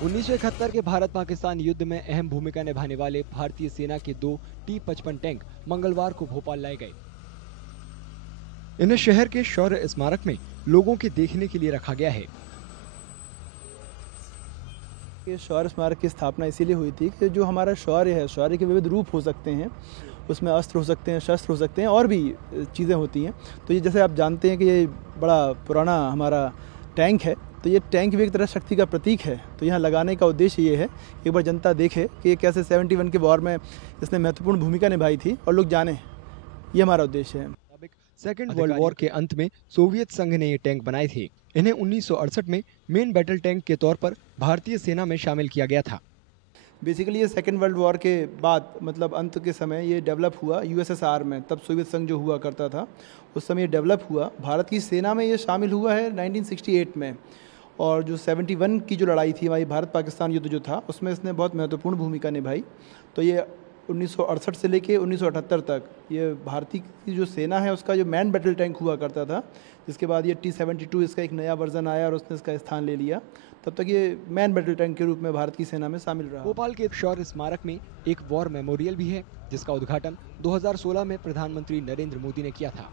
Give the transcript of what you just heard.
1971 के भारत पाकिस्तान युद्ध में अहम भूमिका निभाने वाले भारतीय सेना के 2 T-55 टैंक मंगलवार को भोपाल लाए गए। इन्हें शहर के शौर्य स्मारक में लोगों के देखने के लिए रखा गया है। ये शौर्य स्मारक की स्थापना इसीलिए हुई थी कि जो हमारा शौर्य है, शौर्य के विविध रूप हो सकते हैं, उसमें अस्त्र हो सकते हैं, शस्त्र हो सकते हैं और भी चीज़ें होती हैं। तो ये जैसे आप जानते हैं कि ये बड़ा पुराना हमारा टैंक है, तो ये टैंक भी एक तरह शक्ति का प्रतीक है। तो यहाँ लगाने का उद्देश्य ये है, एक बार जनता देखे कि ये कैसे 71 के वॉर में इसने महत्वपूर्ण भूमिका निभाई थी और लोग जाने, ये हमारा उद्देश्य है। सेकेंड वर्ल्ड वॉर के अंत में सोवियत संघ ने ये टैंक बनाए थे। इन्हें 1968 में मेन बैटल टैंक के तौर पर भारतीय सेना में शामिल किया गया था। बेसिकली ये सेकेंड वर्ल्ड वॉर के बाद मतलब अंत के समय ये डेवलप हुआ यूएसएसआर में, तब सोवियत संघ जो हुआ करता था उस समय ये डेवलप हुआ। भारत की सेना में ये शामिल हुआ है 1968 में, और जो 71 की जो लड़ाई थी हमारी भारत पाकिस्तान युद्ध जो था उसमें इसने बहुत महत्वपूर्ण भूमिका निभाई। तो ये 1968 से लेके 1978 तक ये भारतीय की जो सेना है उसका जो मैन बैटल टैंक हुआ करता था, जिसके बाद ये T-72 इसका एक नया वर्जन आया और उसने इसका स्थान ले लिया। तब तक ये मैन बैटल टैंक के रूप में भारत की सेना में शामिल रहा। भोपाल के शौर्य स्मारक में एक वॉर मेमोरियल भी है, जिसका उद्घाटन 2016 में प्रधानमंत्री नरेंद्र मोदी ने किया था।